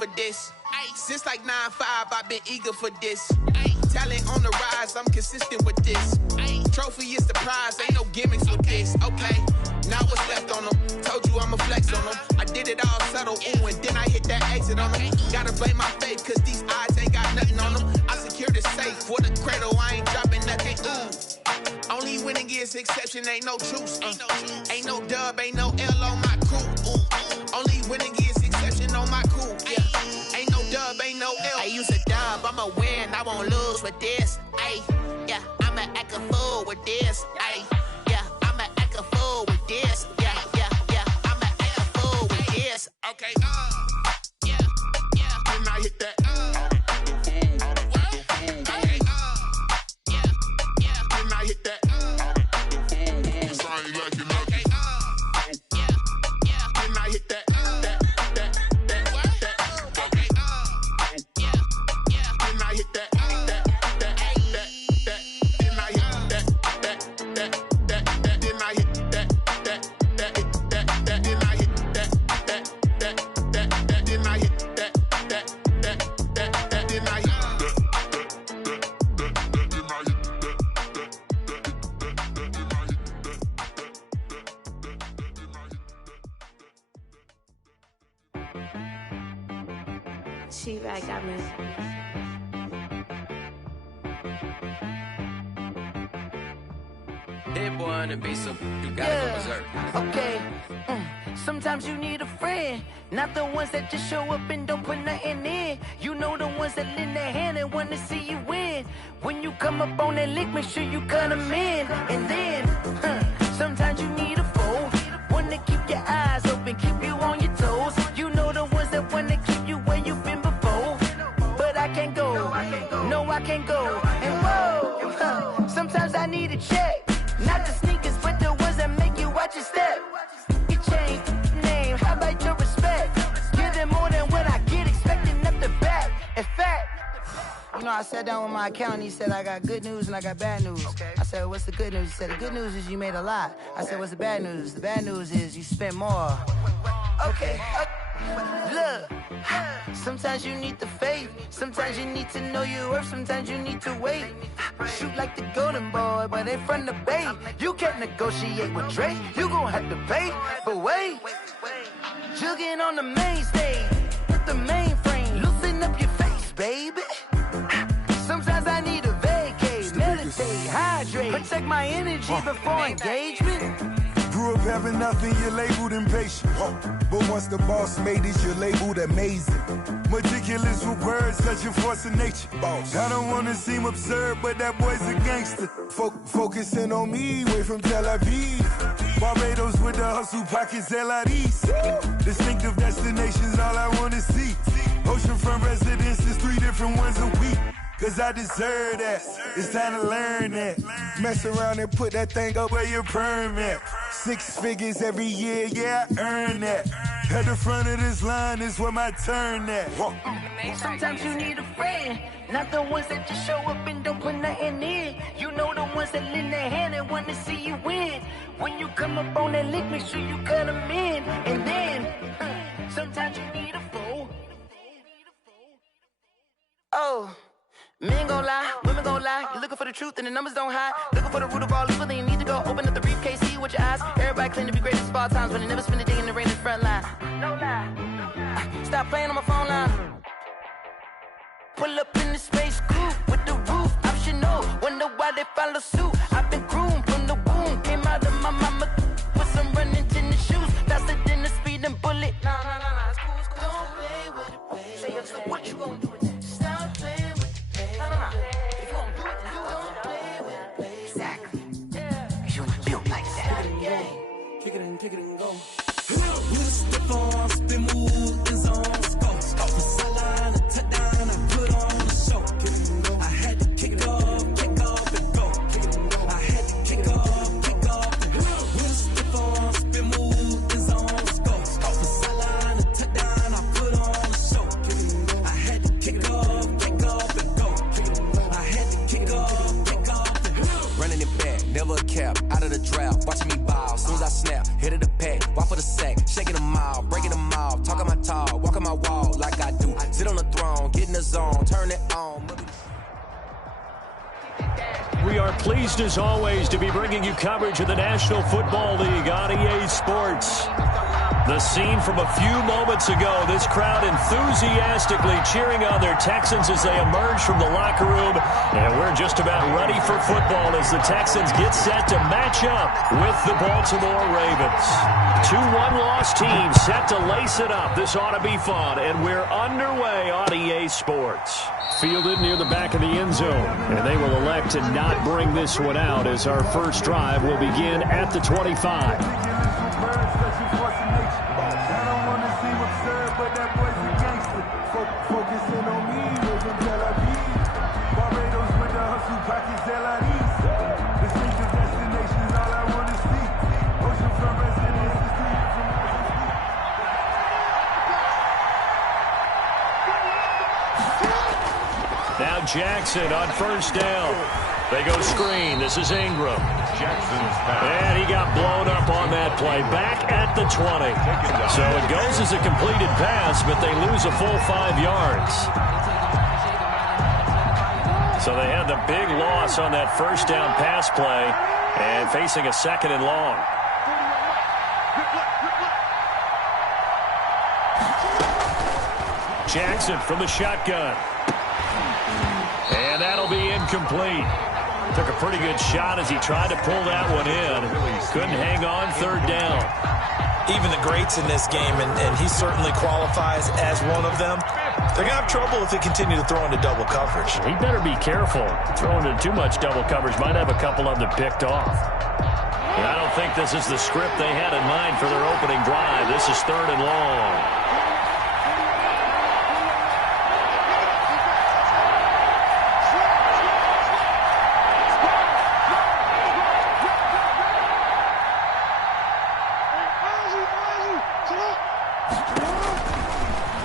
for this. Since like 9-5, I've been eager for this. Talent on the rise, I'm consistent with this. Trophy is the prize, ain't no gimmicks with this. Okay, now what's left on them? Told you I'ma flex on them. I did it all subtle, ooh, and then I hit that exit on them. Gotta blame my faith, cause these eyes ain't got nothing on them. I secured the safe for the cradle, I ain't dropping nothing, ooh. Only winning is exception, ain't no truce. Ain't no dub, ain't no L on my crew. Only winning is exception on my crew. Yeah, ain't no dub, ain't no L. I use a dub, I'ma win, I won't lose with this. Ay, yeah, I'ma act a fool with this. Ay, yeah, I'ma act a fool with this. Yeah, yeah, yeah, I'ma act a fool with this. Okay, yeah, yeah. Then I hit that. She-Rag got me. Hit boy on the beat, so you gotta go berserk. Okay. Sometimes you need a friend, not the ones that just show up and don't put nothing in. You know the ones that lend their hand and want to see you win. When you come up on that lick, make sure you cut them in. And then, sometimes you need a foe, one to keep your eyes open, keep you on your toes. You know the ones that want to keep you where you've been before. But I can't go, no I can't go. And whoa, sometimes I need a check. Not the sneakers, but the ones that make you watch your step. You change name, how about your respect? Give them more than what I get, expecting up the back. In fact, you know, I sat down with my accountant, he said, I got good news and I got bad news. Okay. I said, what's the good news? He said, the good news is you made a lot. I said, what's the bad news? The bad news is you spent more. Okay. Look, sometimes you need the faith, sometimes you need to know your worth, sometimes you need to wait. Shoot like the golden boy, but in front of Bay. You can't negotiate with Drake, you gon' have to pay. But wait, jugging on the main stage with the mainframe, loosen up your face, baby. Sometimes I need a vacate, meditate, hydrate, protect my energy before engagement. Grew up having nothing, you're labeled impatient. But once the boss made it, you're labeled amazing. Meticulous with words, such a force of nature. Boss. I don't wanna seem absurd, but that boy's a gangster. Focusing on me, way from Tel Aviv. Barbados with the hustle pockets, LIDs. Distinctive destinations, all I wanna see. Oceanfront residences, 3 different ones a week. Cause I deserve that, it's time to learn that. Mess around and put that thing up where your permit. 6 figures every year, yeah, I earn that. At the front of this line is where my turn at. Sometimes you need a friend, not the ones that just show up and don't put nothing in. You know the ones that lend their hand and want to see you win. When you come up on that lick, make sure you cut them in. And then, sometimes you need a foe. Oh. Men gon' lie, women gon' lie. You're looking for the truth and the numbers don't hide. Looking for the root of all evil, then you need to go open up the briefcase, see with your eyes. Everybody claim to be greatest of all times, but they never spend a day in the rain in the front line. No lie. Stop playing on my phone line. Pull up in the space coupe with the roof optional. Wonder why they follow suit. I've been groomed from the womb. Came out of my mama with some running tennis shoes. Faster than the speeding bullet. No, it's cool, it's cool. Don't play with it, baby. Say, what you gon' do with it? Stop playing with it. If you gon' do it, then don't play with it, baby. Exactly. Cause you built like that. Kick it and go. We step on, spin move, and zone, go. From sideline to touchdown, I put on the show. I had to kick off, and go. I had to kick off, and go. We step on, spin move, and zone, go. From sideline to touchdown, I put on the show. I had to kick off, and go. I had to kick off, Running it back, never a cap, out of the draft, watching me ball. Soon as I snap, hit of the pack, walk for the sack, shaking them all, breaking them off, talking my talk, walking my wall like I do. wrong. Get in the zone, turn it on. We are pleased as always to be bringing you coverage of the National Football League on EA Sports. The scene from a few moments ago, this crowd enthusiastically cheering on their Texans as they emerge from the locker room. And we're just about ready for football as the Texans get set to match up with the Baltimore Ravens. 2 one-loss teams set to lace it up. This ought to be fun, and we're underway on EA Sports. Fielded near the back of the end zone, and they will elect to not bring this one out as our first drive will begin at the 25. Now Jackson on first down. They go screen. This is Ingram. And he got blown up on that play. Back at the 20. So it goes as a completed pass, but they lose a full 5 yards. So they had the big loss on that first down pass play and facing a 2nd and long. Jackson from the shotgun. And that'll be incomplete. Took a pretty good shot as he tried to pull that one in. Couldn't hang on 3rd down. Even the greats in this game, and he certainly qualifies as one of them, they're going to have trouble if they continue to throw into double coverage. He better be careful. Throwing into too much double coverage might have a couple of them picked off. And I don't think this is the script they had in mind for their opening drive. This is 3rd and long.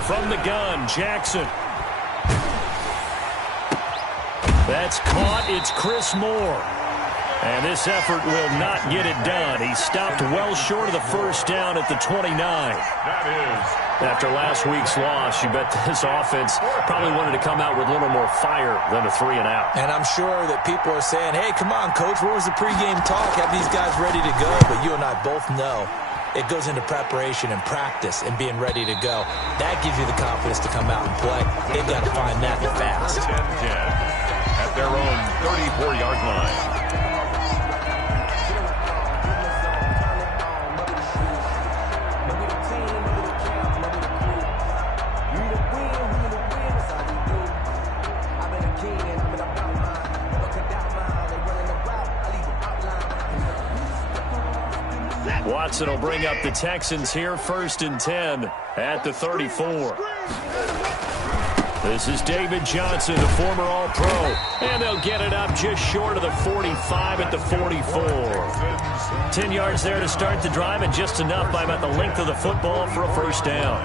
From the gun, Jackson. That's caught. It's Chris Moore. And this effort will not get it done. He stopped well short of the first down at the 29. After last week's loss, you bet this offense probably wanted to come out with a little more fire than a 3 and out. And I'm sure that people are saying, hey, come on, Coach, where was the pregame talk? Have these guys ready to go? But you and I both know it goes into preparation and practice and being ready to go. That gives you the confidence to come out and play. They've got to find that fast. 10-10 at their own 34-yard line. Watson will bring up the Texans here 1st and 10 at the 34. This is David Johnson, the former All-Pro, and they'll get it up just short of the 45 at the 44. 10 yards there to start the drive, and just enough by about the length of the football for a first down.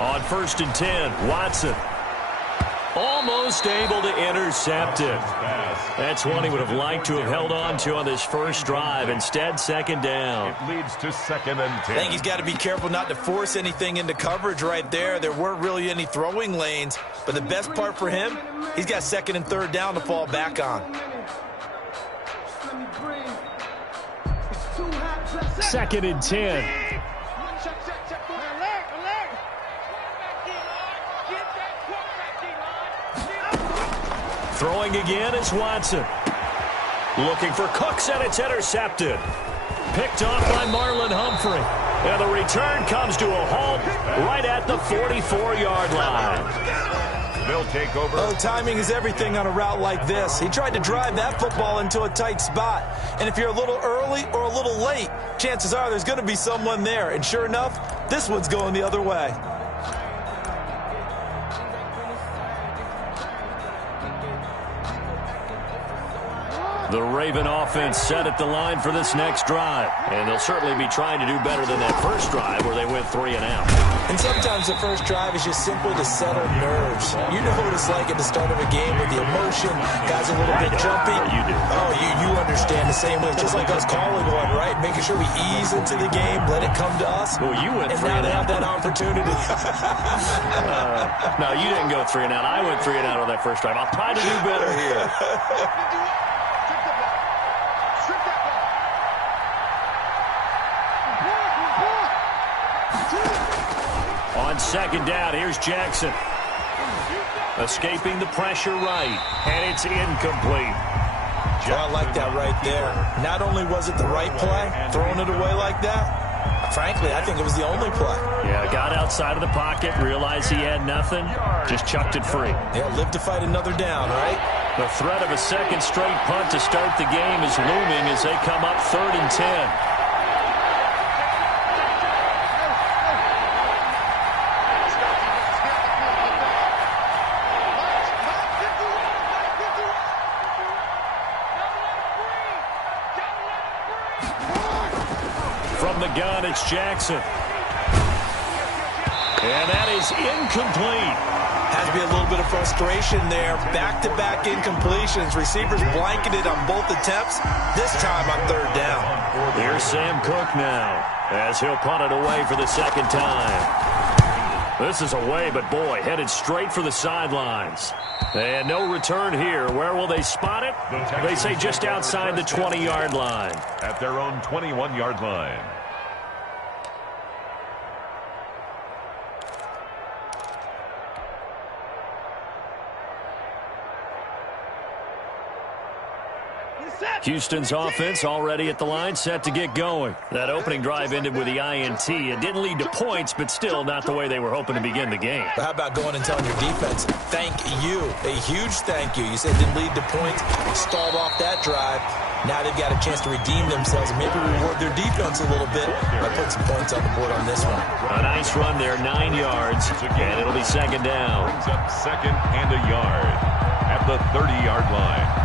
On 1st and 10, Watson almost able to intercept it. That's one he would have liked to have held on to on this first drive. Instead, 2nd down. It leads to 2nd and 10. I think he's got to be careful not to force anything into coverage right there. There weren't really any throwing lanes, but the best part for him, he's got 2nd and 3rd down to fall back on. 2nd and 10. Throwing again is Watson. Looking for Cooks, and it's intercepted. Picked off by Marlon Humphrey. And the return comes to a halt right at the 44-yard line. They'll take over. Oh, timing is everything on a route like this. He tried to drive that football into a tight spot. And if you're a little early or a little late, chances are there's going to be someone there. And sure enough, this one's going the other way. The Raven offense set at the line for this next drive. And they'll certainly be trying to do better than that first drive where they went 3 and out. And sometimes the first drive is just simply to settle nerves. You know what it's like at the start of a game with the emotion. Guys a little bit jumpy. You do. Oh, you understand the same way. Just like us calling one, right? Making sure we ease into the game, let it come to us. Well, you went 3 and out. And now they have that opportunity. No, you didn't go 3 and out. I went 3 and out on that first drive. I'll try to do better here. On second down, here's Jackson. Escaping the pressure right, and it's incomplete. Well, I like that right there. Not only was it the right play, throwing it away like that, frankly, I think it was the only play. Yeah, got outside of the pocket, realized he had nothing, just chucked it free. Yeah, live to fight another down, right? The threat of a second straight punt to start the game is looming as they come up 3rd and 10. From the gun, it's Jackson. And that is incomplete. Has to be a little bit of frustration there. Back-to-back incompletions. Receivers blanketed on both attempts. This time on 3rd down. Here's Sam Cook now as he'll punt it away for the second time. This is away, but boy, headed straight for the sidelines. And no return here. Where will they spot it? They say just outside the 20-yard line. At their own 21-yard line. Houston's offense already at the line, set to get going. That opening drive ended with the INT. It didn't lead to points, but still not the way they were hoping to begin the game. But how about going and telling your defense, thank you, a huge thank you. You said it didn't lead to points, stalled off that drive. Now they've got a chance to redeem themselves and maybe reward their defense a little bit by putting some points on the board on this one. A nice run there, 9 yards, and it'll be second down. Brings up 2nd and a yard at the 30-yard line.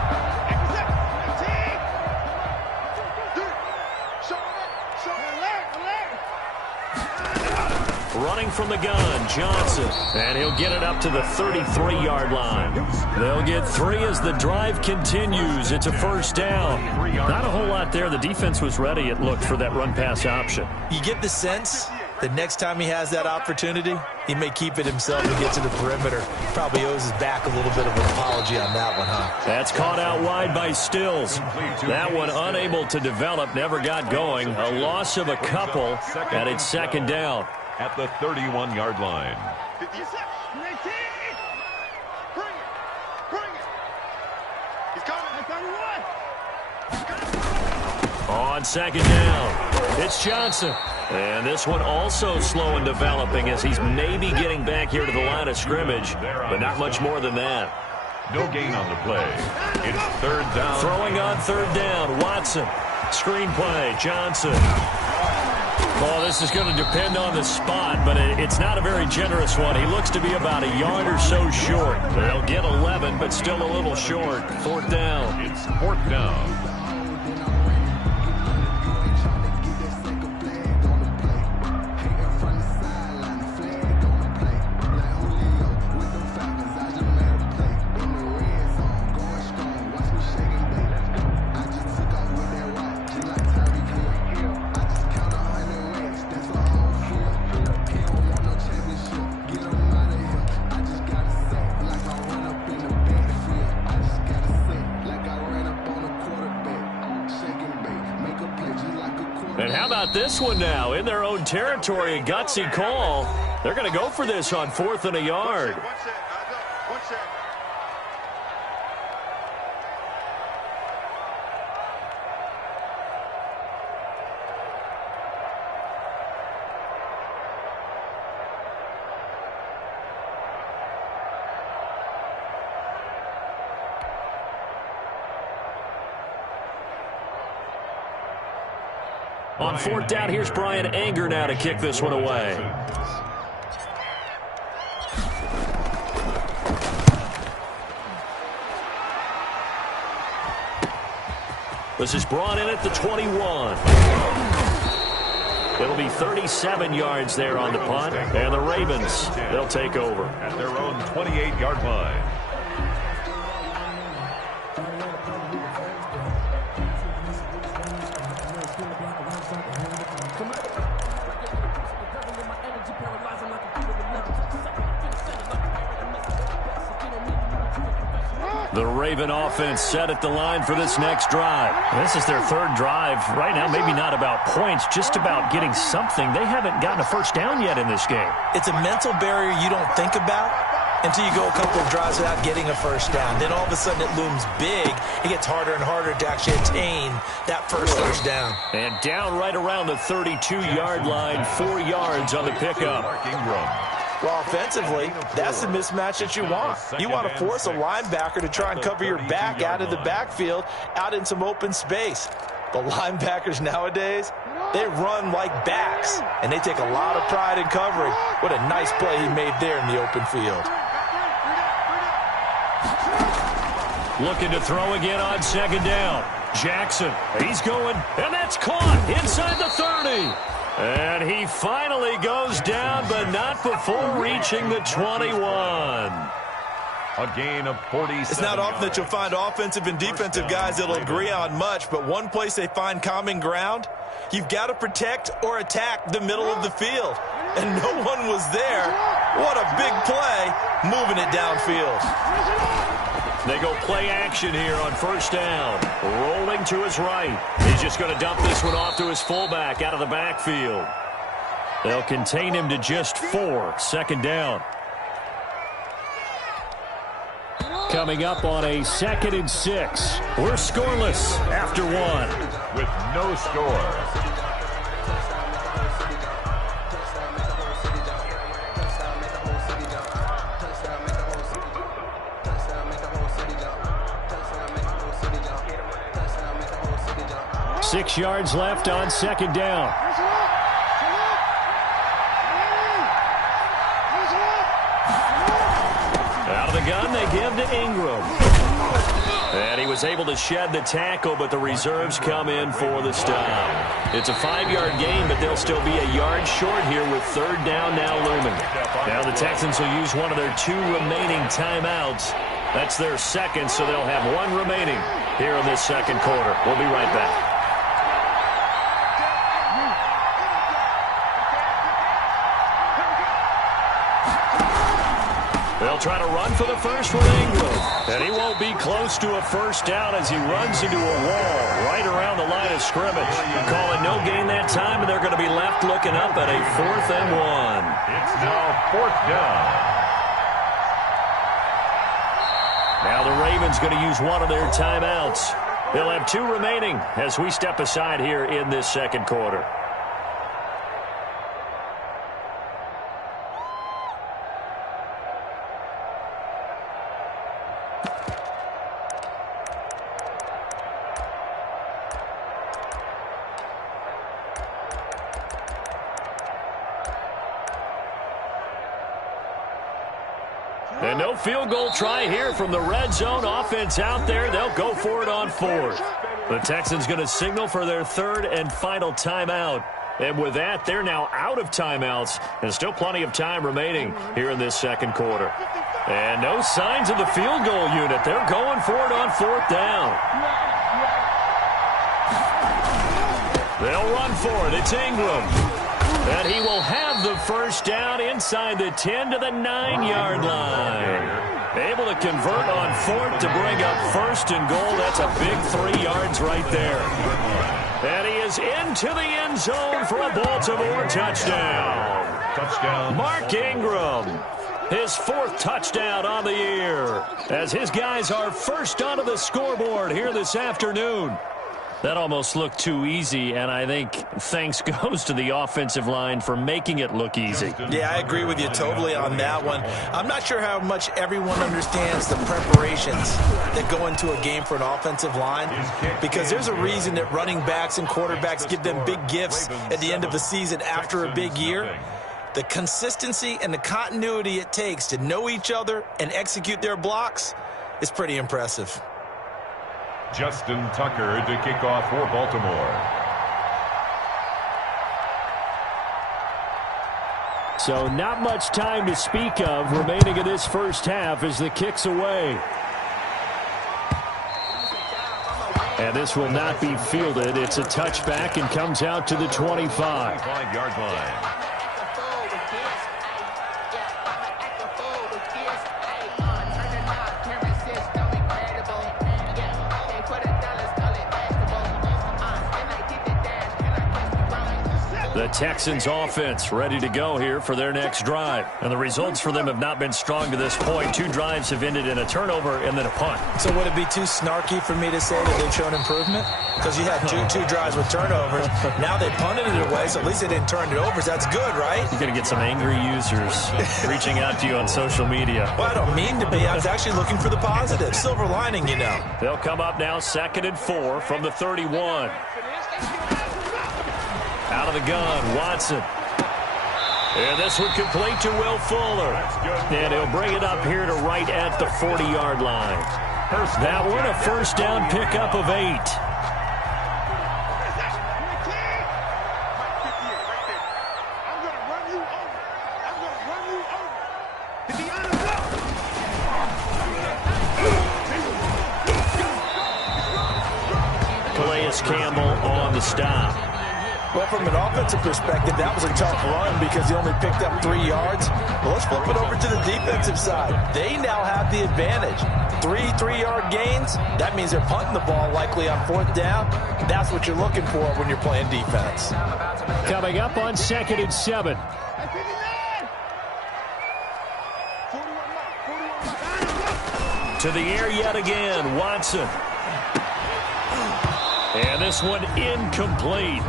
Running from the gun, Johnson, and he'll get it up to the 33-yard line. They'll get 3 as the drive continues. It's a first down. Not a whole lot there. The defense was ready, it looked, for that run-pass option. You get the sense that next time he has that opportunity, he may keep it himself and get to the perimeter. Probably owes his back a little bit of an apology on that one, huh? That's caught out wide by Stills. That one unable to develop, never got going. A loss of a couple, and it's second down. At the 31-yard line. On second down, it's Johnson. And this one also slow in developing as he's maybe getting back here to the line of scrimmage, but not much more than that. No gain on the play. It's 3rd down. Throwing on 3rd down, Watson. Screenplay, Johnson. Well, this is going to depend on the spot, but it's not a very generous one. He looks to be about a yard or so short. They'll get 11, but still a little short. 4th down. It's 4th down. And how about this one now? In their own territory, a gutsy call. They're going to go for this on 4th and a yard. On 4th down, here's Brian Anger now to kick this one away. This is brought in at the 21. It'll be 37 yards there on the punt, and the Ravens, they'll take over. At their own 28-yard line. The Raven offense set at the line for this next drive. This is their third drive. Right now, maybe not about points, just about getting something. They haven't gotten a first down yet in this game. It's a mental barrier you don't think about until you go a couple of drives without getting a first down. Then all of a sudden it looms big. It gets harder and harder to actually attain that first down. And down right around the 32-yard line, 4 yards on the pickup. Well, offensively, that's the mismatch that you want. You want to force a linebacker to try and cover your back out of the backfield, out in some open space. The linebackers nowadays, they run like backs, and they take a lot of pride in covering. What a nice play he made there in the open field. Looking to throw again on second down. Jackson, he's going, and that's caught inside the 30. And he finally goes down, but not before reaching the 21. A gain of 47. It's not often that you'll find offensive and defensive guys that'll agree on much, but one place they find common ground, you've got to protect or attack the middle of the field. And no one was there. What a big play, moving it downfield. They go play action here on first down. Rolling to his right. He's just going to dump this one off to his fullback out of the backfield. They'll contain him to just 4. Second down. Coming up on a 2nd and 6. We're scoreless after 1. With no score. 6 yards left on second down. Out of the gun, they give to Ingram. And he was able to shed the tackle, but the reserves come in for the stop. It's a 5-yard gain, but they'll still be a yard short here with third down now looming. Now the Texans will use one of their 2 remaining timeouts. That's their second, so they'll have 1 remaining here in this second quarter. We'll be right back. They'll try to run for the first with Ingram. And he won't be close to a first down as he runs into a wall right around the line of scrimmage. Calling no gain that time, and they're going to be left looking up at a 4th and 1. It's now 4th down. Now the Ravens going to use one of their timeouts. They'll have 2 remaining as we step aside here in this second quarter. And no field goal try here from the red zone offense out there. They'll go for it on 4th. The Texans going to signal for their 3rd and final timeout. And with that, they're now out of timeouts. And still plenty of time remaining here in this second quarter. And no signs of the field goal unit. They're going for it on 4th down. They'll run for it. It's Ingram. And he will have the first down inside the 10 to the 9-yard line. Able to convert on 4th to bring up 1st and goal. That's a big 3 yards right there. And he is into the end zone for a Baltimore touchdown. Touchdown. Mark Ingram, his 4th touchdown on the year, as his guys are first onto the scoreboard here this afternoon. That almost looked too easy, and I think thanks goes to the offensive line for making it look easy. Yeah, I agree with you totally on that one. I'm not sure how much everyone understands the preparations that go into a game for an offensive line, because there's a reason that running backs and quarterbacks give them big gifts at the end of the season after a big year. The consistency and the continuity it takes to know each other and execute their blocks is pretty impressive. Justin Tucker to kick off for Baltimore. So not much time to speak of remaining in this first half as the kick's away. And this will not be fielded. It's a touchback and comes out to the 25. 5-yard line. The Texans offense ready to go here for their next drive. And the results for them have not been strong to this point. 2 drives have ended in a turnover and then a punt. So would it be too snarky for me to say that they've shown improvement? Because you had two drives with turnovers. Now they punted it away, so at least they didn't turn it over. So that's good, right? You're going to get some angry users reaching out to you on social media. Well, I don't mean to be. I was actually looking for the positive. Silver lining, you know. They'll come up now 2nd and 4 from the 31. Out of the gun, Watson. And this one complete to Will Fuller. And he'll bring it up here to right at the 40-yard line. That one a first down pickup of 8. Calais Campbell on the stop. Well, from an offensive perspective, that was a tough run because he only picked up 3 yards. Well, let's flip it over to the defensive side. They now have the advantage. 3 3-yard gains. That means they're punting the ball likely on 4th down. That's what you're looking for when you're playing defense. Coming up on 2nd and 7. To the air yet again, Watson. And this one incomplete.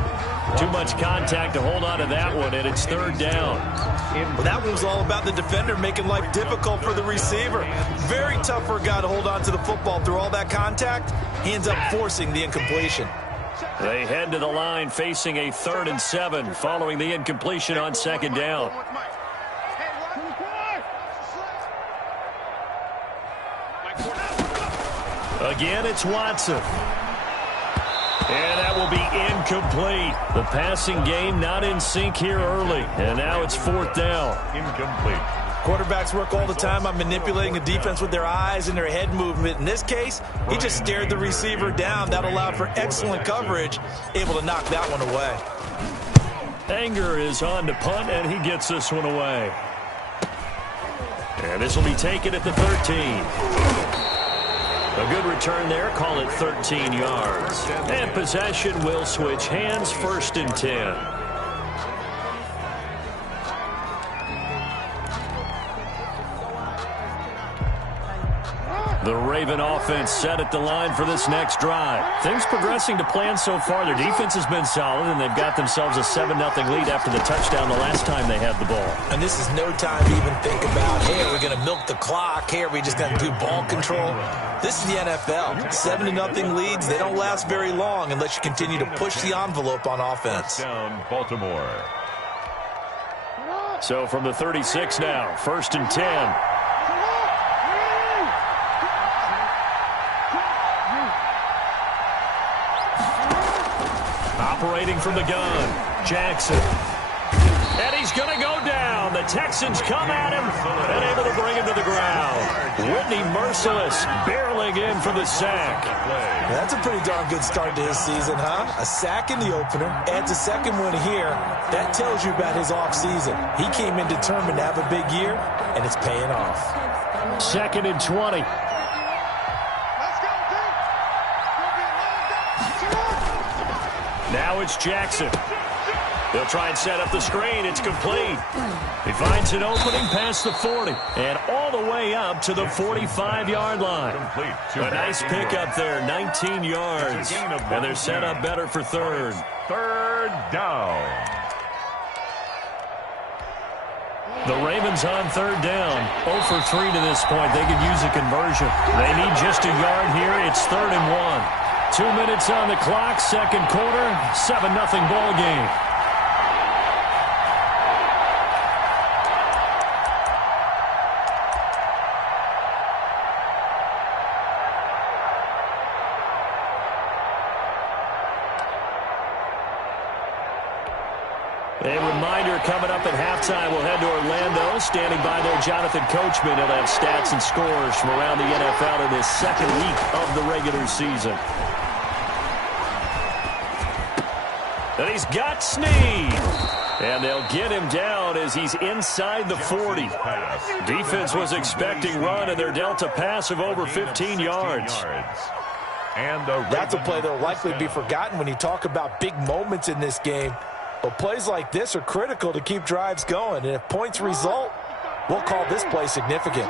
Too much contact to hold on to that one, and it's 3rd down. Well, that one was all about the defender making life difficult for the receiver. Very tough for a guy to hold on to the football through all that contact. He ends up forcing the incompletion. They head to the line facing a 3rd and 7 following the incompletion on 2nd down. Again, it's Watson. And that will be incomplete. The passing game not in sync here early. And now it's 4th down. Incomplete. Quarterbacks work all the time on manipulating a defense with their eyes and their head movement. In this case, he just stared the receiver down. That allowed for excellent coverage, able to knock that one away. Anger is on to punt, and he gets this one away. And this will be taken at the 13. A good return there. Call it 13 yards. And possession will switch hands. 1st and 10. The Raven offense set at the line for this next drive. Things progressing to plan so far. Their defense has been solid, and they've got themselves a 7-0 lead after the touchdown the last time they had the ball. And this is no time to even think about, hey, are we going to milk the clock? Hey, are we just going to do ball control? This is the NFL. 7-0 leads, they don't last very long unless you continue to push the envelope on offense. Down Baltimore. So from the 36 now, 1st and 10. Operating from the gun, Jackson. And he's going to go down. The Texans come at him and able to bring him to the ground. Whitney Merciless barreling in for the sack. That's a pretty darn good start to his season, huh? A sack in the opener, adds a second one here. That tells you about his offseason. He came in determined to have a big year, and it's paying off. 2nd and 20. Now it's Jackson. They'll try and set up the screen. It's complete. He finds an opening past the 40 and all the way up to the 45-yard line. A nice pickup there, 19 yards. And they're set up better for 3rd. 3rd down. The Ravens on 3rd down. 0 for 3 to this point. They could use a conversion. They need just a yard here. It's 3rd and 1. 2 minutes on the clock, 2nd quarter, 7-0 ball game. A reminder coming up at halftime, we'll head to Orlando. Standing by there, Jonathan Coachman. He'll have stats and scores from around the NFL in this second week of the regular season. And he's got Snead. And they'll get him down as he's inside the 40. Defense was expecting run, and they're dealt a pass of over 15 yards. That's a play that will likely be forgotten when you talk about big moments in this game. But plays like this are critical to keep drives going. And if points result, we'll call this play significant.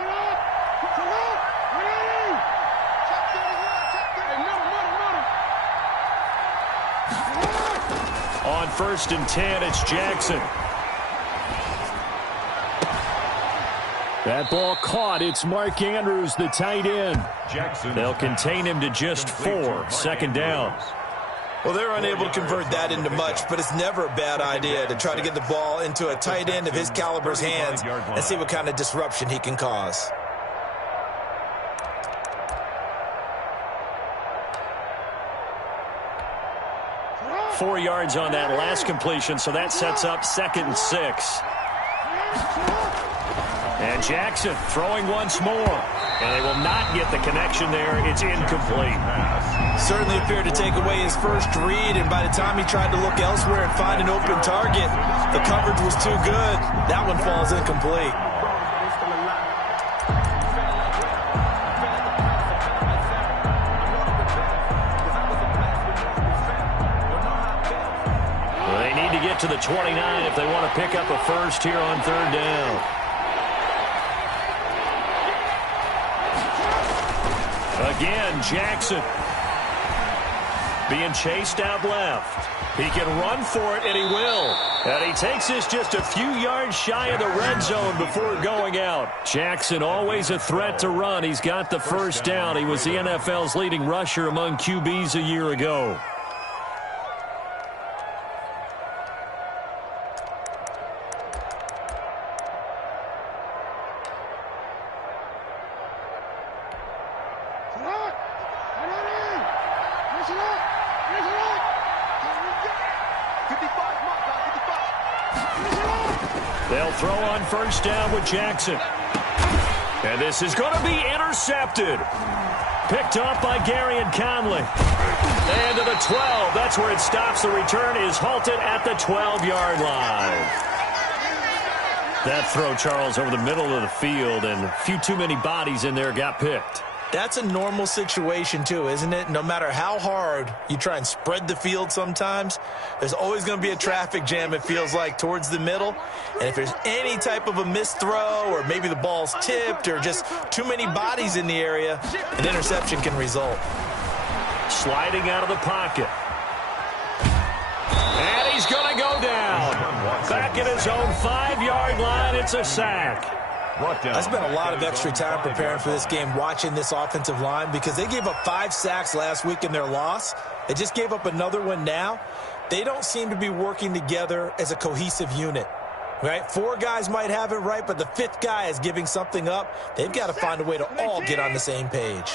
On 1st and 10, it's Jackson. That ball caught. It's Mark Andrews, the tight end. They'll contain him to just 4. 2nd down. Well, they're unable to convert that into much, but it's never a bad idea to try to get the ball into a tight end of his caliber's hands and see what kind of disruption he can cause. Four yards on that last completion, so that sets up 2nd and 6. And Jackson throwing once more. And they will not get the connection there. It's incomplete. Certainly appeared to take away his first read, and by the time he tried to look elsewhere and find an open target, the coverage was too good. That one falls incomplete. Well, they need to get to the 29 if they want to pick up a first here on 3rd down. Again, Jackson being chased out left. He can run for it, and he will. And he takes this just a few yards shy of the red zone before going out. Jackson, always a threat to run. He's got the first down. He was the NFL's leading rusher among QBs a year ago. They'll throw on 1st down with Jackson. And this is going to be intercepted. Picked off by Gary and Conley. And to the 12. That's where it stops. The return is halted at the 12-yard line. That throw, Charles, over the middle of the field, and a few too many bodies in there got picked. That's a normal situation, too, isn't it? No matter how hard you try and spread the field sometimes, there's always going to be a traffic jam, it feels like, towards the middle. And if there's any type of a missed throw, or maybe the ball's tipped, or just too many bodies in the area, an interception can result. Sliding out of the pocket. And he's going to go down. Back at his own 5-yard line, it's a sack. I spent a lot of extra time preparing for this game, watching this offensive line, because they gave up 5 sacks last week in their loss. They just gave up another one now. They don't seem to be working together as a cohesive unit, right? 4 guys might have it right, but the 5th guy is giving something up. They've got to find a way to all get on the same page.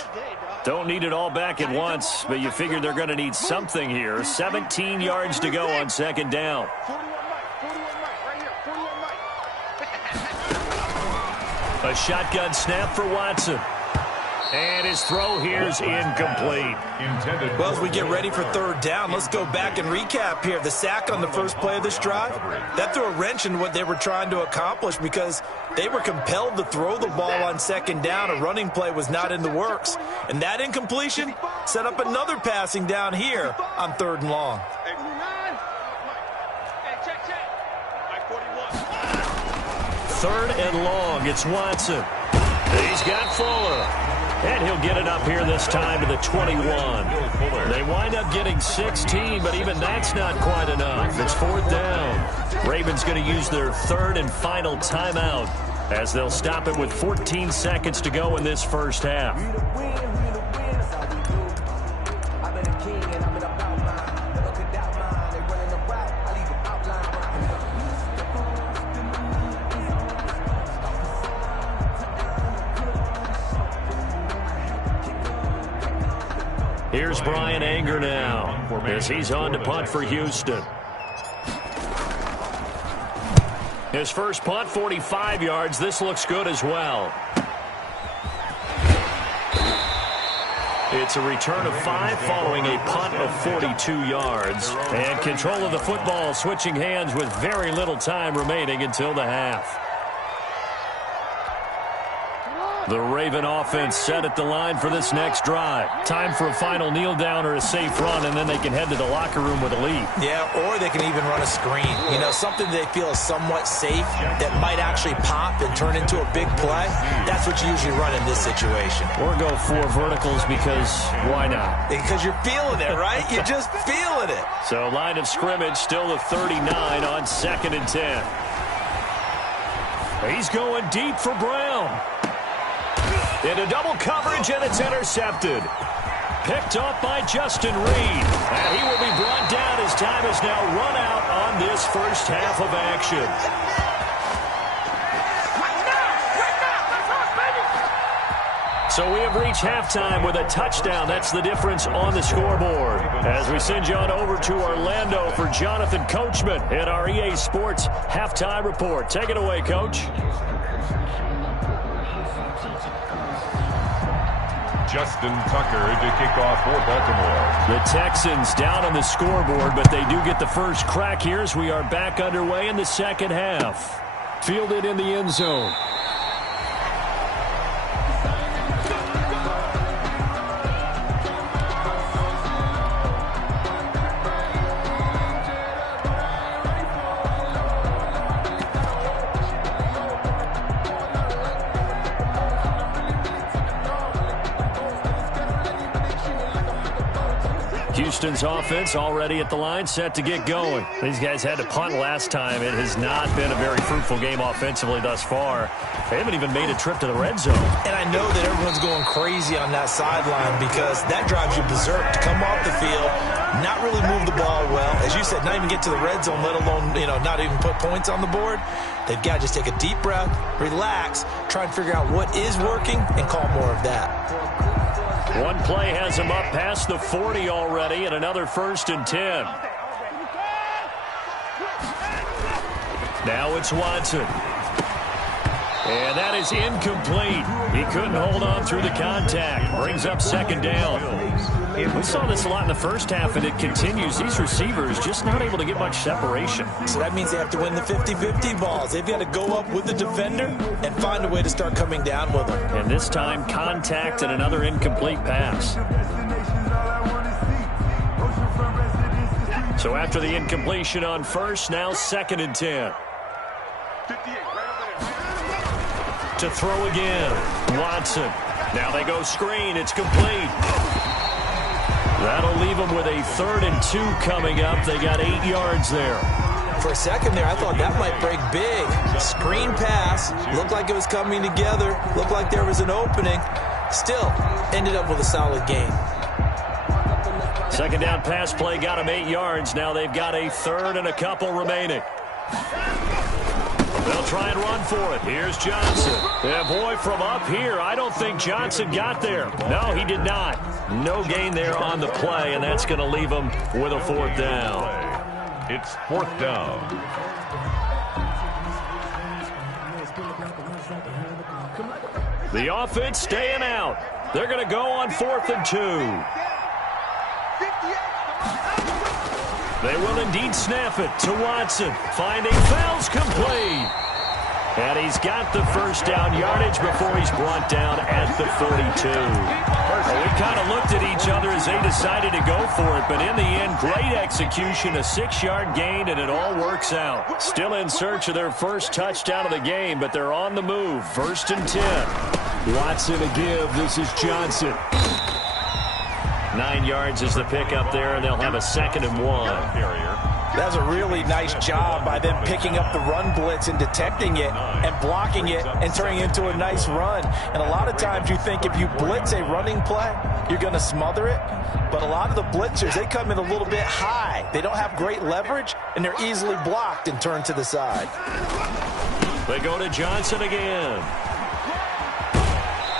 Don't need it all back at once, but you figure they're going to need something here. 17 yards to go on 2nd down. A shotgun snap for Watson. And his throw here is incomplete. Well, as we get ready for 3rd down, let's go back and recap here. The sack on the first play of this drive, that threw a wrench in what they were trying to accomplish, because they were compelled to throw the ball on 2nd down. A running play was not in the works. And that incompletion set up another passing down here on 3rd and long. 3rd and long. It's Watson. He's got Fuller. And he'll get it up here this time to the 21. They wind up getting 16, but even that's not quite enough. It's 4th down. Ravens going to use their 3rd and final timeout as they'll stop it with 14 seconds to go in this first half. Here's Brian Anger now as he's on to punt for Houston. His first punt, 45 yards. This looks good as well. It's a return of 5 following a punt of 42 yards. And control of the football switching hands with very little time remaining until the half. The Raven offense set at the line for this next drive. Time for a final kneel down or a safe run, and then they can head to the locker room with a lead. Yeah, or they can even run a screen. You know, something they feel is somewhat safe that might actually pop and turn into a big play. That's what you usually run in this situation. Or go 4 verticals because why not? Because you're feeling it, right? You're just feeling it. So line of scrimmage still the 39 on 2nd and 10. He's going deep for Brown. Into double coverage, and it's intercepted. Picked off by Justin Reed. And he will be brought down as time is now run out on this first half of action. So we have reached halftime with a touchdown. That's the difference on the scoreboard. As we send you on over to Orlando for Jonathan Coachman at our EA Sports Halftime Report. Take it away, Coach. Justin Tucker to kick off for Baltimore. The Texans down on the scoreboard, but they do get the first crack here as we are back underway in the second half. Fielded in the end zone. Houston's offense already at the line, set to get going. These guys had to punt last time. It has not been a very fruitful game offensively thus far. They haven't even made a trip to the red zone. And I know that everyone's going crazy on that sideline because that drives you berserk to come off the field, not really move the ball well. As you said, not even get to the red zone, let alone, not even put points on the board. They've got to just take a deep breath, relax, try and figure out what is working, and call more of that. One play has him up past the 40 already, and another 1st and 10. Now it's Watson. And that is incomplete. He couldn't hold on through the contact. Brings up 2nd down. We saw this a lot in the first half, and it continues. These receivers just not able to get much separation. So that means they have to win the 50-50 balls. They've got to go up with the defender and find a way to start coming down with them. And this time, contact and another incomplete pass. So after the incompletion on 1st, now 2nd and 10. To throw again. Watson. Now they go screen. It's complete. That'll leave them with a 3rd and 2 coming up. They got 8 yards there. For a second there, I thought that might break big. Screen pass. Looked like it was coming together. Looked like there was an opening. Still, ended up with a solid game. 2nd down pass play got them 8 yards. Now they've got a 3rd and a couple remaining. They'll try and run for it. Here's Johnson. Yeah, boy, from up here, I don't think Johnson got there. No, he did not. No gain there on the play, and that's going to leave him with a 4th down. It's 4th down. The offense staying out. They're going to go on 4th and 2. They will indeed snap it to Watson. Finding Fells complete. And he's got the 1st down yardage before he's brought down at the 42. Well, we kind of looked at each other as they decided to go for it, but in the end, great execution, a 6-yard gain, and it all works out. Still in search of their first touchdown of the game, but they're on the move. 1st and 10. Watson to give. This is Johnson. 9 yards is the pickup there, and they'll have a 2nd and 1. That's a really nice job by them picking up the run blitz and detecting it and blocking it and turning it into a nice run. And a lot of times you think if you blitz a running play, you're going to smother it. But a lot of the blitzers, they come in a little bit high. They don't have great leverage, and they're easily blocked and turned to the side. They go to Johnson again.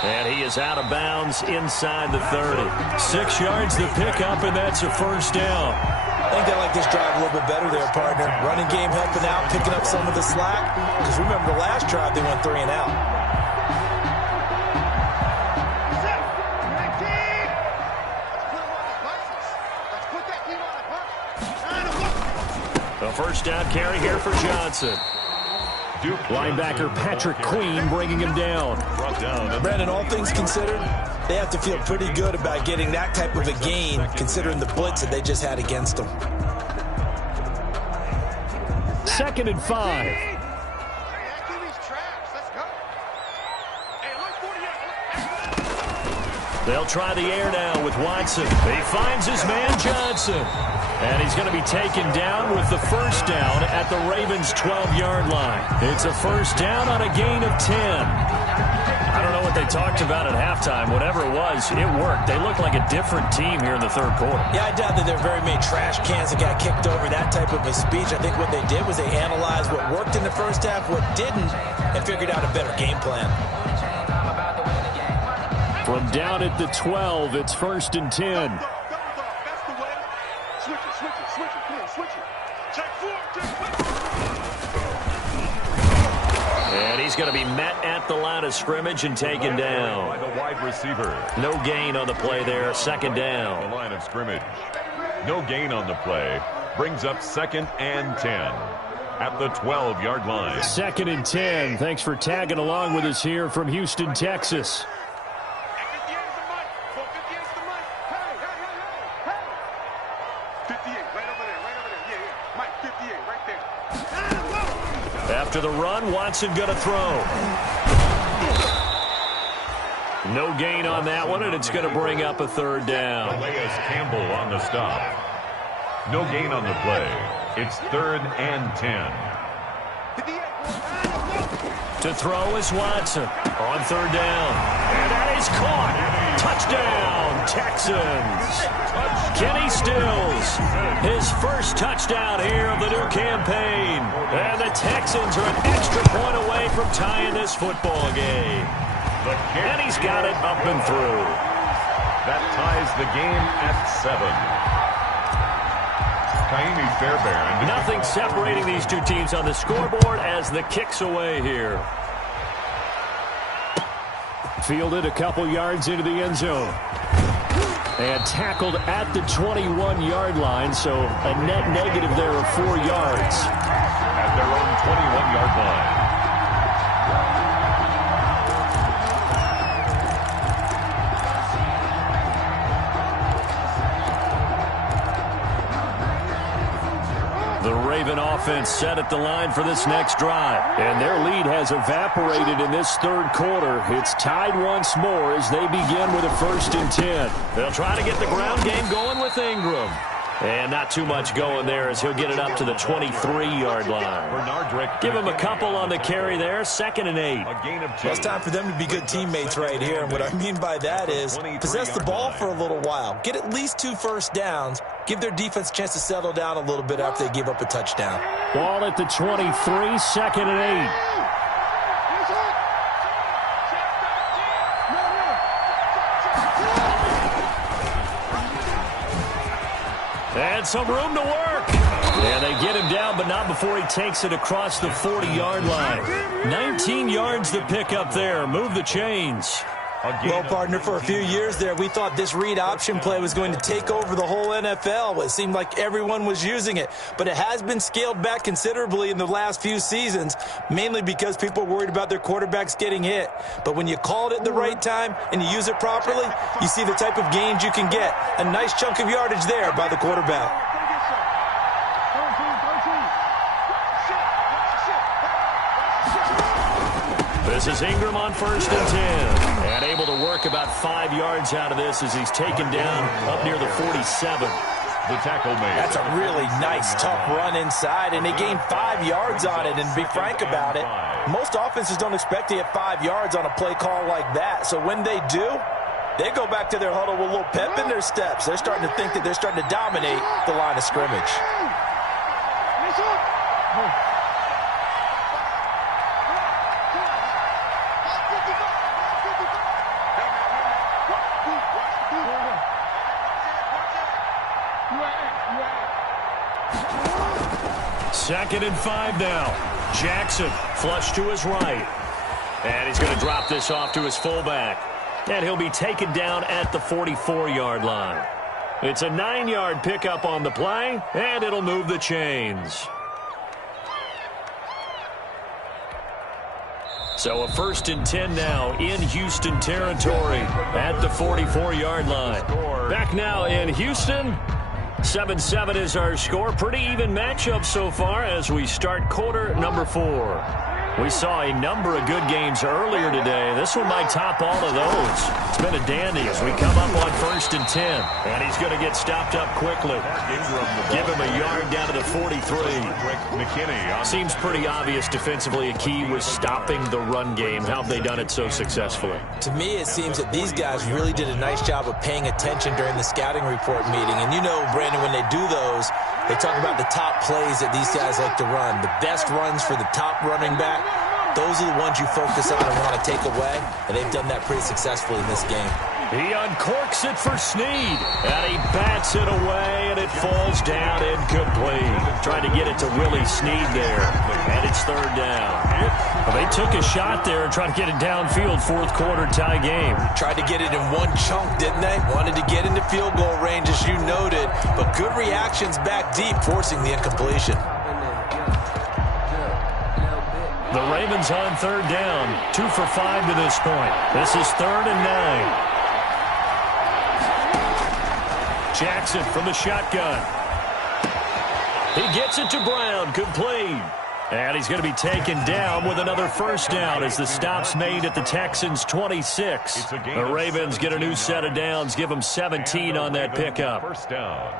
And he is out of bounds inside the 30. 6 yards the pickup, and that's a first down. I think they like this drive a little bit better there, partner. Running game helping out, picking up some of the slack. Because remember the last drive, they went 3 and out. A first down carry here for Johnson. Linebacker Patrick Queen bringing him down. Brandon, all things considered, they have to feel pretty good about getting that type of a gain, considering the blitz that they just had against them. 2nd and 5. They'll try the air now with Watson. He finds his man Johnson. And he's going to be taken down with the first down at the Ravens' 12-yard line. It's a first down on a gain of 10. I don't know what they talked about at halftime. Whatever it was, it worked. They look like a different team here in the third quarter. Yeah, I doubt that there are very many trash cans that got kicked over, that type of a speech. I think what they did was they analyzed what worked in the first half, what didn't, and figured out a better game plan. From down at the 12, it's 1st and 10. And he's going to be met at the line of scrimmage and taken down. By the wide receiver. No gain on the play there. 2nd down. The line of scrimmage. No gain on the play. Brings up 2nd and 10 at the 12-yard line. 2nd and 10. Thanks for tagging along with us here from Houston, Texas. After the run, Watson going to throw. No gain on that one, and it's going to bring up a 3rd down. Elias Campbell on the stop. No gain on the play. It's 3rd and 10. To throw is Watson on 3rd down. And that is caught. Touchdown, Texans. Kenny Stills, his first touchdown here of the new campaign. And the Texans are an extra point away from tying this football game. And he's got it up and through. That ties the game at 7. Kaimi Fairbairn. Nothing separating these two teams on the scoreboard as the kick's away here. Fielded a couple yards into the end zone. And tackled at the 21-yard line, so a net negative there of 4 yards. At their own 21-yard line. The Raven offense set at the line for this next drive. And their lead has evaporated in this 3rd quarter. It's tied once more as they begin with a 1st and 10. They'll try to get the ground game going with Ingram. And not too much going there as he'll get it up to the 23-yard line. Give him a couple on the carry there. 2nd and 8. Well, it's time for them to be good teammates right here. And what I mean by that is possess the ball for a little while. Get at least 2 first downs. Give their defense a chance to settle down a little bit after they give up a touchdown. Ball at the 23, 2nd and 8. And some room to work. And they get him down, but not before he takes it across the 40-yard line. 19 yards to pick up there. Move the chains. Well, partner, for a few years there, we thought this read option play was going to take over the whole NFL. It seemed like everyone was using it. But it has been scaled back considerably in the last few seasons, mainly because people are worried about their quarterbacks getting hit. But when you call it at the right time and you use it properly, you see the type of gains you can get. A nice chunk of yardage there by the quarterback. This is Ingram on 1st and 10. And able to work about 5 yards out of this as he's taken down up near the 47. The tackle made. That's a really nice, tough run inside, and they gained 5 yards on it. And to be frank about it, most offenses don't expect to get 5 yards on a play call like that. So when they do, they go back to their huddle with a little pep in their steps. They're starting to think that they're starting to dominate the line of scrimmage. 2nd and 5 now. Jackson flush to his right. And he's going to drop this off to his fullback. And he'll be taken down at the 44-yard line. It's a 9-yard pickup on the play, and it'll move the chains. So a 1st and 10 now in Houston territory at the 44-yard line. Back now in Houston. 7-7 is our score. Pretty even matchup so far as we start quarter number 4. We saw a number of good games earlier today. This one might top all of those. It's been a dandy as we come up on 1st and 10. And he's going to get stopped up quickly. Give him a yard down to the 43. Seems pretty obvious defensively. A key was stopping the run game. How have they done it so successfully? To me, it seems that these guys really did a nice job of paying attention during the scouting report meeting. And you know, Brandon, when they do those, they talk about the top plays that these guys like to run. The best runs for the top running back. Those are the ones you focus on and want to take away, and they've done that pretty successfully in this game. He uncorks it for Snead, and he bats it away, and it falls down incomplete. Trying to get it to Willie Snead there, and it's 3rd down. Well, they took a shot there and tried to get it downfield, 4th quarter tie game. Tried to get it in one chunk, didn't they? Wanted to get into field goal range, as you noted, but good reactions back deep, forcing the incompletion. The Ravens on 3rd down, 2 for 5 to this point. This is 3rd and 9. Jackson from the shotgun. He gets it to Brown, complete. And he's going to be taken down with another 1st down as the stop's made at the Texans' 26. The Ravens get a new set of downs, give them 17 on that pickup. 1st down.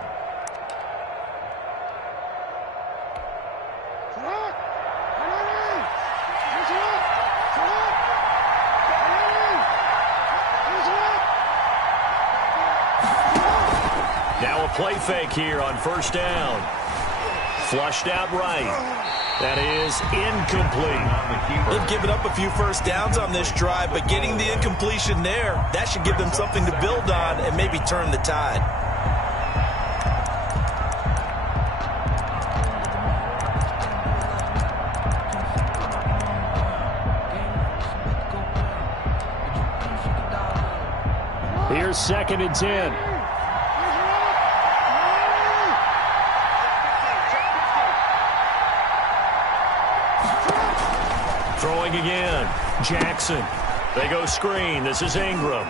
Now a play fake here on 1st down. Flushed out right. That is incomplete. They've given up a few 1st downs on this drive, but getting the incompletion there, that should give them something to build on and maybe turn the tide. Here's 2nd and 10. Throwing again. Jackson. They go screen. This is Ingram.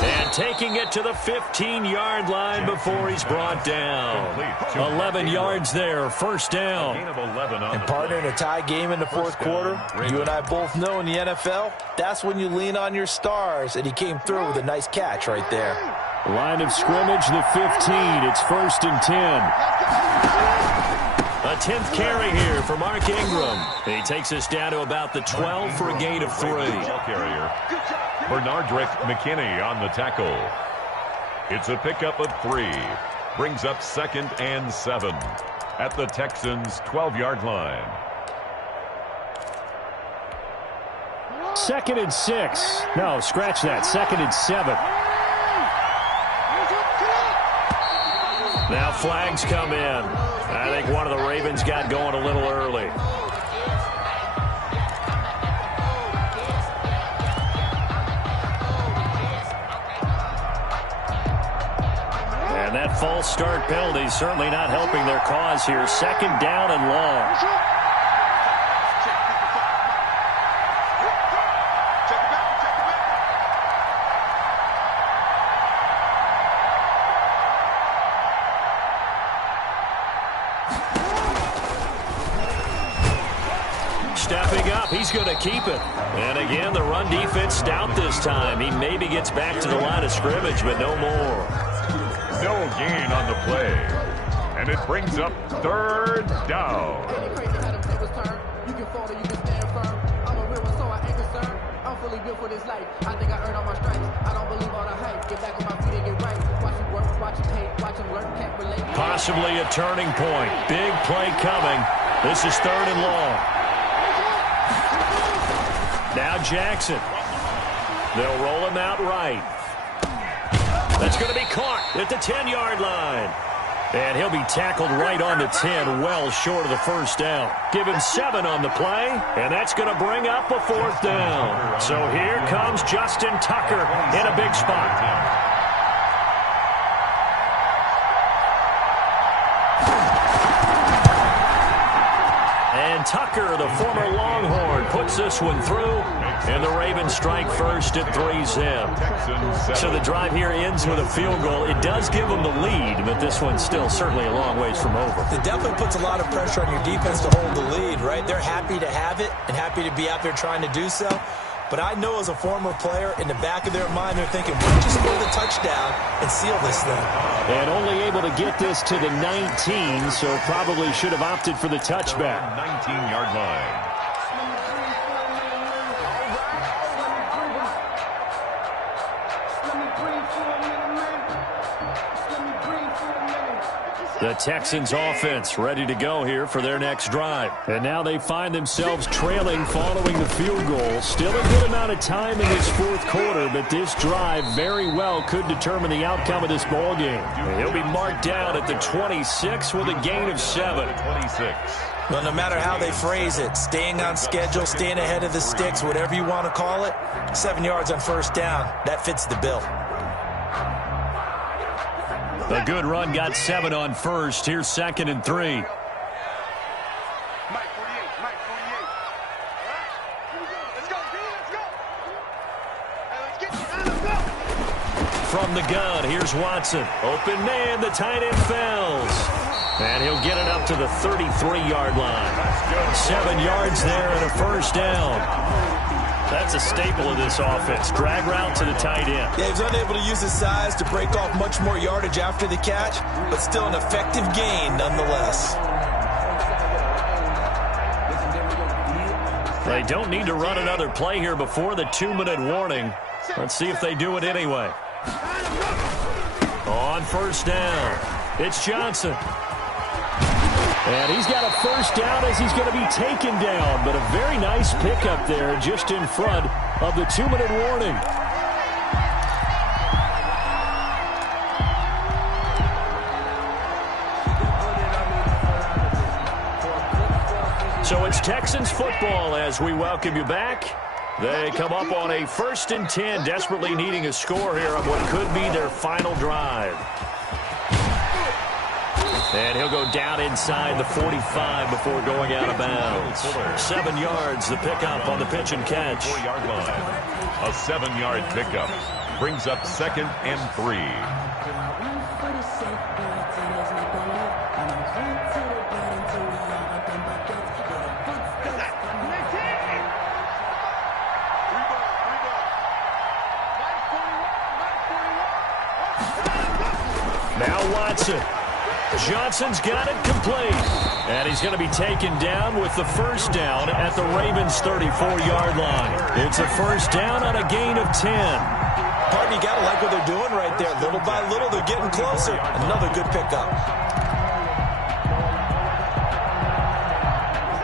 And taking it to the 15-yard line before he's brought down. 11 yards there. 1st down. And partner, in a tie game in the 4th quarter, you and I both know in the NFL, that's when you lean on your stars. And he came through with a nice catch right there. Line of scrimmage, the 15. It's 1st and 10. A 10th carry here for Mark Ingram. He takes us down to about the 12 for a gain of 3. Carrier Bernardrick McKinney on the tackle. It's a pickup of 3. Brings up 2nd and 7 at the Texans' 12-yard line. 2nd and 6. No, scratch that. 2nd and 7. Now flags come in. I think one of the Ravens got going a little early. And that false start penalty certainly not helping their cause here. 2nd down and long. Stepping up, he's going to keep it. And again, the run defense stout this time. He maybe gets back to the line of scrimmage, but no more. No gain on the play. And it brings up 3rd down. Possibly a turning point. Big play coming. This is 3rd and long. Now Jackson. They'll roll him out right. That's going to be caught at the 10-yard line. And he'll be tackled right on the 10, well short of the first down. Give him 7 on the play, and that's going to bring up a 4th down. So here comes Justin Tucker in a big spot. And Tucker, the former Longhorn, puts this one through, and the Ravens strike first at 3-zip. So the drive here ends with a field goal. It does give them the lead, but this one's still certainly a long ways from over. It definitely puts a lot of pressure on your defense to hold the lead, right? They're happy to have it and happy to be out there trying to do so. But I know as a former player, in the back of their mind, they're thinking, why don't you score the touchdown and seal this thing? And only able to get this to the 19, so probably should have opted for the touchback. 19-yard line. The Texans offense ready to go here for their next drive. And now they find themselves trailing following the field goal. Still a good amount of time in this 4th quarter, but this drive very well could determine the outcome of this ball game. And he'll be marked down at the 26 with a gain of 7. 26. Well, no matter how they phrase it, staying on schedule, staying ahead of the sticks, whatever you want to call it, 7 yards on first down, that fits the bill. A good run got 7 on first. Here's 2nd and 3. From the gun, here's Watson. Open man, the tight end fells. And he'll get it up to the 33-yard line. 7 yards there and a first down. That's a staple of this offense. Drag route to the tight end. Yeah, he's unable to use his size to break off much more yardage after the catch, but still an effective gain nonetheless. They don't need to run another play here before the 2-minute warning. Let's see if they do it anyway. On first down, it's Johnson. And he's got a first down as he's going to be taken down. But a very nice pickup there just in front of the 2-minute warning. So it's Texans football as we welcome you back. They come up on a 1st and 10, desperately needing a score here on what could be their final drive. And he'll go down inside the 45 before going out of bounds. 7 yards, the pickup on the pitch and catch. 4-yard line. A 7-yard pickup brings up 2nd and 3. Now Watson. Johnson's got it complete. And he's going to be taken down with the first down at the Ravens' 34-yard line. It's a first down on a gain of 10. Pardon, you got to like what they're doing right there. Little by little, they're getting closer. Another good pickup.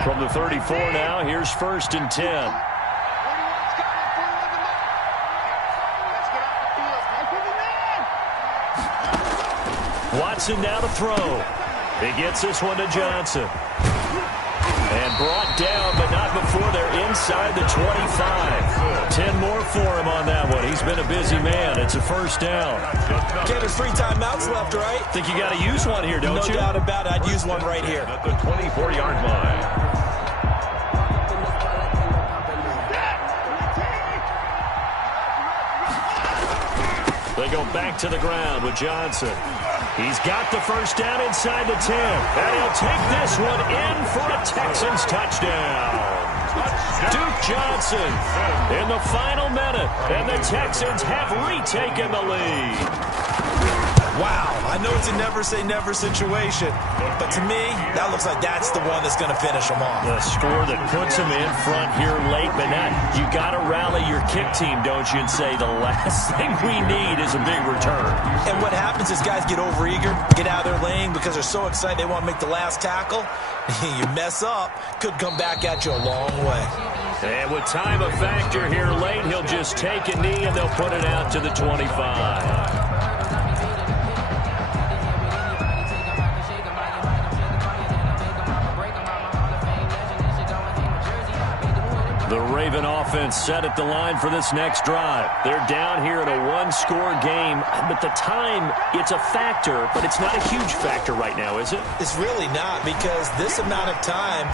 From the 34 now, here's 1st and 10. Watson now to throw. He gets this one to Johnson. And brought down, but not before they're inside the 25. 10 more for him on that one. He's been a busy man. It's a first down. Okay, there's 3 timeouts left, right? Think you got to use one here, don't you? No doubt about it. I'd use one right here. At the 24-yard line. They go back to the ground with Johnson. He's got the first down inside the 10. And he'll take this one in for a Texans touchdown. Duke Johnson in the final minute. And the Texans have retaken the lead. Wow, I know it's a never-say-never situation, but to me, that looks like that's the one that's going to finish them off. The score that puts them in front here late, but now you got to rally your kick team, don't you, and say the last thing we need is a big return. And what happens is guys get overeager, get out of their lane because they're so excited they want to make the last tackle. You mess up, could come back at you a long way. And with time a factor here late, he'll just take a knee and they'll put it out to the 25. offense set at the line for this next drive. They're down here in a one-score game, but the time, it's a factor, but it's not a huge factor right now, is it? It's really not, because this amount of time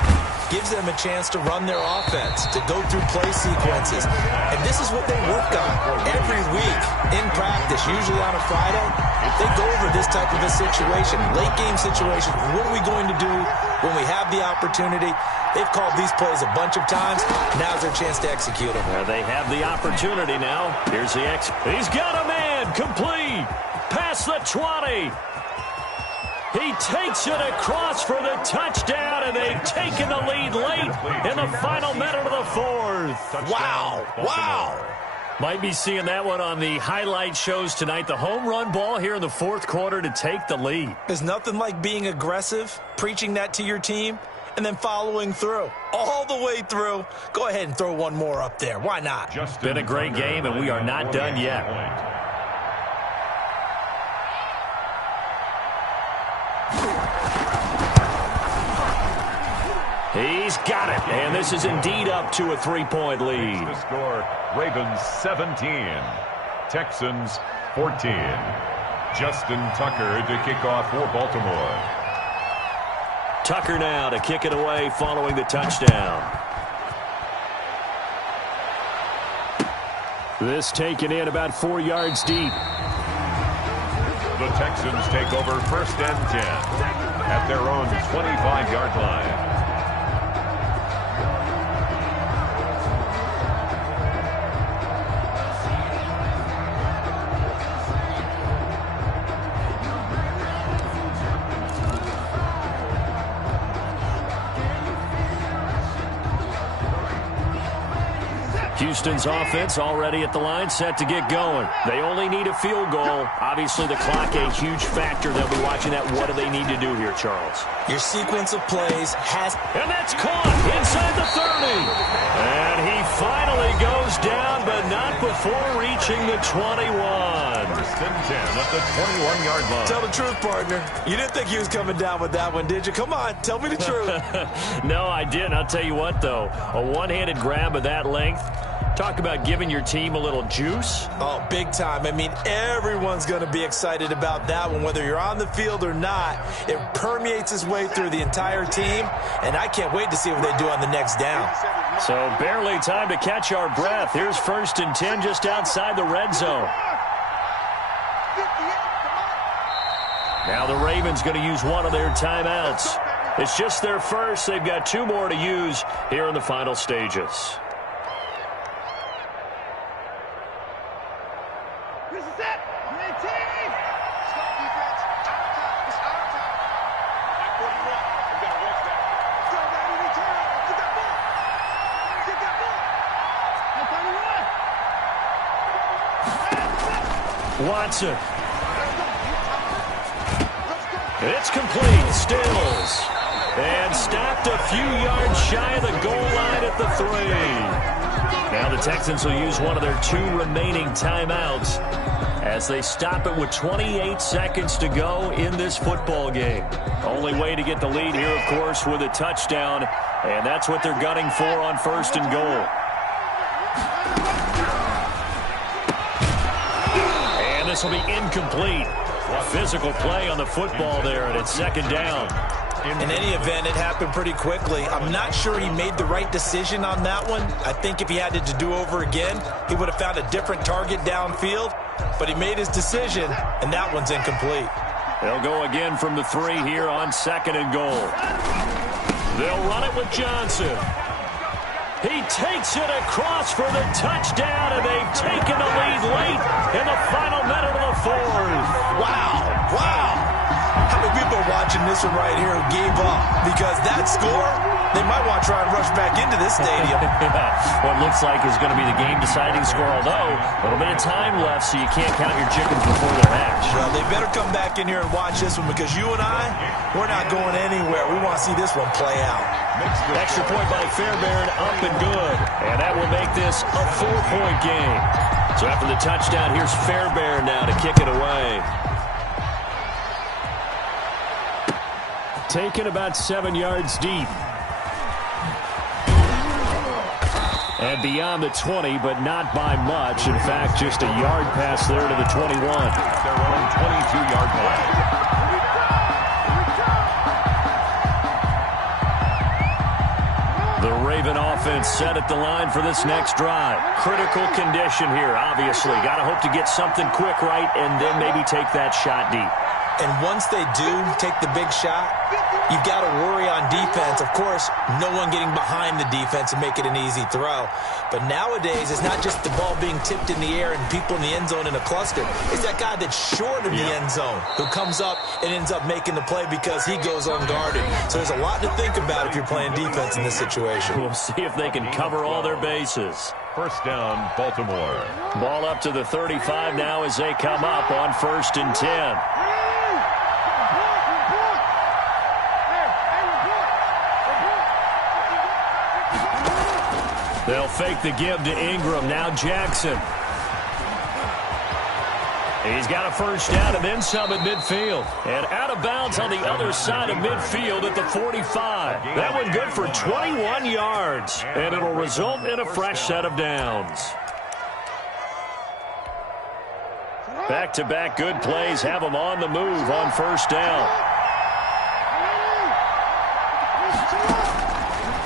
gives them a chance to run their offense, to go through play sequences. And this is what they work on every week in practice, usually on a Friday. They go over this type of a situation, late-game situation. What are we going to do when we have the opportunity? They've called these plays a bunch of times. Now's their chance to execute them. Well, they have the opportunity now. Here's the He's got a man. Complete. Past the 20. He takes it across for the touchdown, and they've taken the lead late in the final minute of the fourth. Wow. Wow. Might be seeing that one on the highlight shows tonight. The home run ball here in the fourth quarter to take the lead. There's nothing like being aggressive, preaching that to your team, and then following through. All the way through. Go ahead and throw one more up there. Why not? Been a great game, and we are not done yet. He's got it, and this is indeed up to a 3-point lead. The score, Ravens 17, Texans 14. Justin Tucker to kick off for Baltimore. Tucker now to kick it away following the touchdown. This taken in about 4 yards deep. The Texans take over 1st and 10 at their own 25-yard line. Houston's offense already at the line, set to get going. They only need a field goal. Obviously, the clock a huge factor. They'll be watching that. What do they need to do here, Charles? Your sequence of plays has... And that's caught inside the 30. And he finally goes down, but not before reaching the 21. 1st and 10 at the 21-yard line. Tell the truth, partner. You didn't think he was coming down with that one, did you? Come on, tell me the truth. No, I didn't. I'll tell you what, though. A one-handed grab of that length. Talk about giving your team a little juice. Oh, big time. I mean, everyone's going to be excited about that one, whether you're on the field or not. It permeates its way through the entire team, and I can't wait to see what they do on the next down. So barely time to catch our breath. Here's 1st and 10 just outside the red zone. Now the Ravens going to use one of their timeouts. It's just their first. They've got 2 more to use here in the final stages. Watson. It's complete. Stills. And stopped a few yards shy of the goal line at the 3. Now the Texans will use one of their 2 remaining timeouts as they stop it with 28 seconds to go in this football game. Only way to get the lead here, of course, with a touchdown. And that's what they're gunning for on 1st and goal. This will be incomplete. Physical play on the football there, and it's 2nd down. In any event, it happened pretty quickly. I'm not sure he made the right decision on that one. I think if he had to do over again, he would have found a different target downfield. But he made his decision, and that one's incomplete. They'll go again from the 3 here on 2nd and goal. They'll run it with Johnson. He takes it across for the touchdown, and they've taken the lead late in the final minute of the 4th. Wow, wow. How many people are watching this one right here who gave up? Because that score, they might want to try and rush back into this stadium. What looks like is going to be the game-deciding score, although a little bit of time left, so you can't count your chickens before they're hatched. Well, they better come back in here and watch this one, because you and I, we're not going anywhere. We want to see this one play out. Extra point by Fairbairn, up and good. And that will make this a 4-point game. So after the touchdown, here's Fairbairn now to kick it away. Taken about 7 yards deep. And beyond the 20, but not by much. In fact, just a yard pass there to the 21. Their own 22-yard line. The Raven offense set at the line for this next drive. Critical condition here, obviously. Got to hope to get something quick right and then maybe take that shot deep. And once they do take the big shot, you've got to worry on defense. Of course, no one getting behind the defense and make it an easy throw. But nowadays, it's not just the ball being tipped in the air and people in the end zone in a cluster. It's that guy that's short of the end zone who comes up and ends up making the play because he goes unguarded. So there's a lot to think about if you're playing defense in this situation. We'll see if they can cover all their bases. First down, Baltimore. Ball up to the 35 now as they come up on 1st and 10. They'll fake the give to Ingram. Now Jackson. He's got a first down and then some at midfield. And out of bounds on the other side of midfield at the 45. That one good for 21 yards. And it'll result in a fresh set of downs. Back-to-back good plays have them on the move on first down.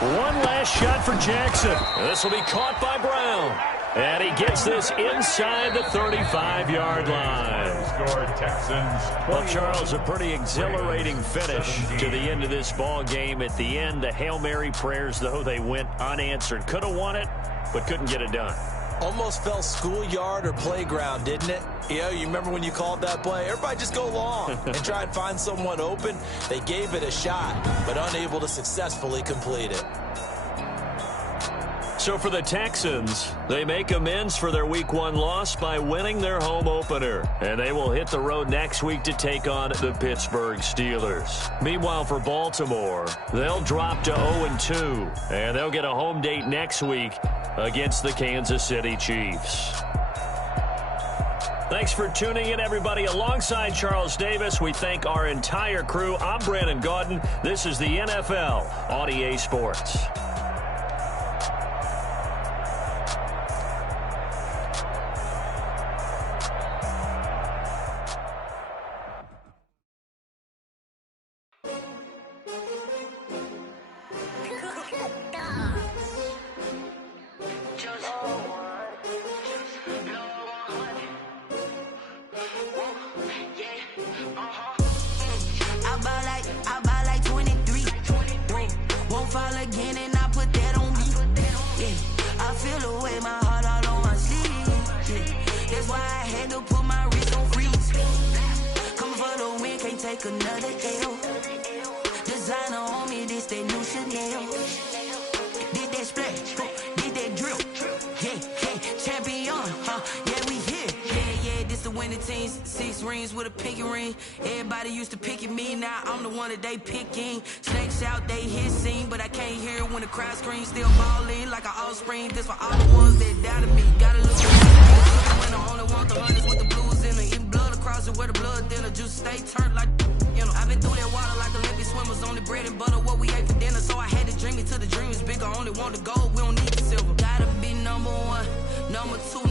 One last shot for Jackson. This will be caught by Brown. And he gets this inside the 35-yard line. Score Texans. Well, Charles, a pretty exhilarating finish to the end of this ball game. At the end, the Hail Mary prayers, though, they went unanswered. Could have won it, but couldn't get it done. Almost felt schoolyard or playground, didn't it? You know, you remember when you called that play? Everybody just go long and try and find someone open. They gave it a shot, but unable to successfully complete it. So for the Texans, they make amends for their Week 1 loss by winning their home opener. And they will hit the road next week to take on the Pittsburgh Steelers. Meanwhile, for Baltimore, they'll drop to 0-2. And they'll get a home date next week against the Kansas City Chiefs. Thanks for tuning in, everybody. Alongside Charles Davis, we thank our entire crew. I'm Brandon Gaudin. This is the NFL on EA Sports. They picking snakes out, they hissing, but I can't hear it when the crowd screams. Still balling like an offspring. This for all the ones that doubted me. Gotta look at me when I only want the hundreds with the blues in it. Eating blood across it where the blood dinner. Juice stay turned like, you know. I've been through that water like Olympic swimmers. Only bread and butter, what we ate for dinner. So I had to dream it till the dream is bigger. Only want the gold, we don't need the silver. Gotta be number one, number two.